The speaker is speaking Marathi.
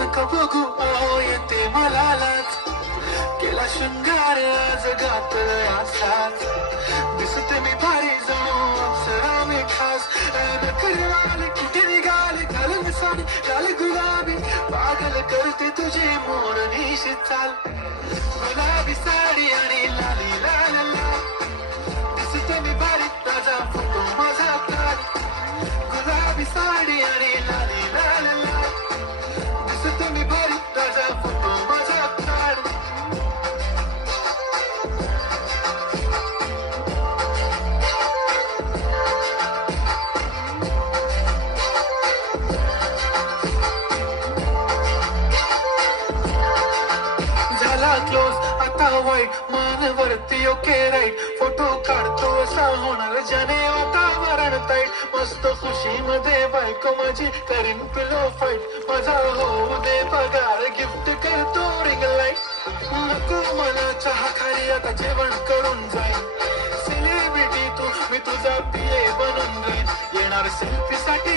नका बघू अहो येते मला लाज केला शृंगार आज गात असाच दिसते मी भारी जणू अप्सरा मी खास नखरे कुठे निघाले घालून साडी लाल गुलाबी पागल करते तुझी मोरनीशी चाल गुलाबी साडी आणि लाली लाल लाल दिसते मी भारी ताजा फोटो माझा काढ गुलाबी साडी आणि लाली लाल लाल दिसते मी भारी ताजा फोटो माझा काढ झाला क्लोज आता वाईट मान वरती ओके राईट फोटो काढतो असा होणार ज्याने वातावरण ताईट मस्त खुशी मध्ये बायको माझी करीन पिलो फाईट माझा होऊ दे पगार गिफ्ट करतो रिंग लाईट नको मला चहा खाली आता जेवण करून जाईल सेलिब्रिटी तू मी तुझा पिये बनून जाईल येणार सेल्फी साठी